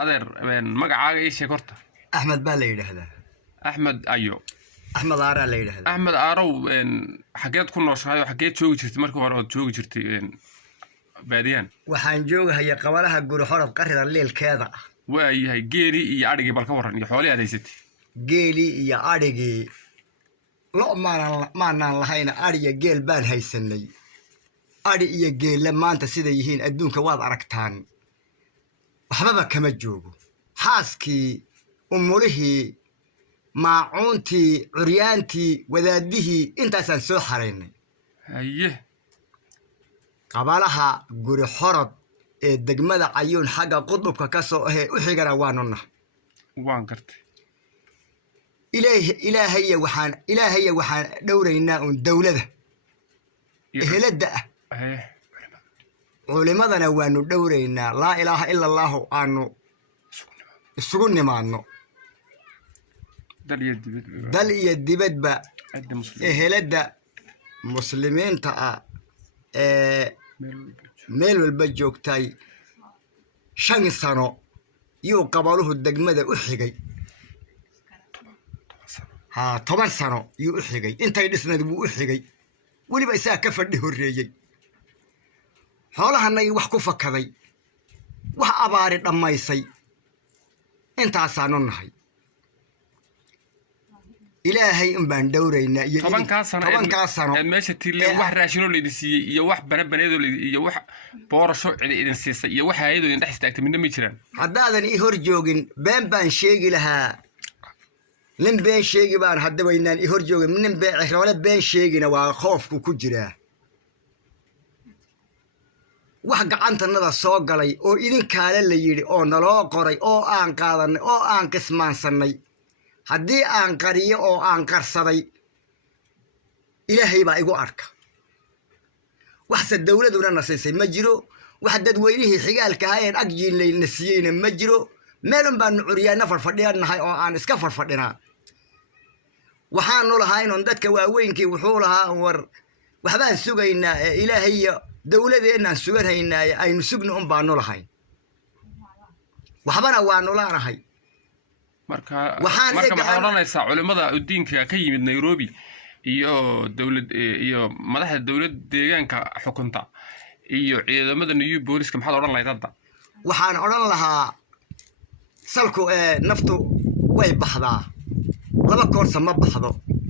adeer magacaaga ii sheeg horta. Axmed baa la yiraahdaa. Axmed ayo. Axmed Aara la yiraahdaa. Axmed Aarow xageed ku nooshahay oo xageed joogi jirtay markii hore oo joogi jirtay baadiyan. Waxaan joogahay qabalaha guri xorab qarrida leelkeeda. Waayahay geeli iyo adhigi balka waran iyo xoolaha adeysatay. Geeli iyo adhigi loo maanan lahayna adhiga geel baan haysanay. Adhi iyo geel maanta sida yihiin adduunka waad aragtaan. waxba kama joogo xaaskii umulihii maacuuntii curyaantii wadaadihii intaasaan soo xaraynay haye qabalaha guri xorod ee degmada Cayuun xagga qudubka ka soo ahay u xigana waan gartay ilaahay waxaan dhowraynaa un dawladda ehelada culimadana waanu dhowraynaa laa ilaaha illa allah aanu isugu nimaadno dal iyo dibadba ehelada muslimiinta meel walba joogtay 5 sano iyo qabaluhu degmada u xigay 10 sano iyo u xigay intay dhisnad buu u xigay waliba isaa ka fadhi horeeyay xoolahanay wax ku fakaday wax abaari dhamaysay intaasaanu nahay ilaahay in baan dhowraynaa iyo 10 sano meesha tiileen wax raashino leedisiiyay iyo wax banabaneedo iyo wax boorasho idin siisay iyo wax hay'ado idin dhex istaagtay midna ma jiraan haddaadan ii hor joogin baan sheegi lahaa nin been sheegi baan hadda waynaan ii hor joogin nin been sheegina waa khoofku ku jiraa wax gacantanada soo galay oo idin kaale la yiri oo naloo qoray oo aan qaadanay oo aan qismaansanay haddii aan qariyo oo aan qarsaday ilaahay baa igu arka waxse dawladuna nasiisay ma jiro wax dadweynihii xigaalka hayeen agjiinay nasiyayna ma jiro meelun baan curyaana farfadhiyanahay oo aan iska farfadhinaa waxaanu lahayn dadka waaweynkii wuxuu lahaa war waxbaan sugaynaa ilaahay dawladeena suganhaynaa aynu sugno baanu lahayn waxbana waanu laanahay marka waxaan oranaysaa culimada diinka ka yimid Nairobi iyo dawlad iyo madaxda dawlad deegaanka xukunta iyo ciidamada new booliska maxaad oran lahayd hadda waxaan oran lahaa salku naftu way baxdaa laba koorsa ma baxdo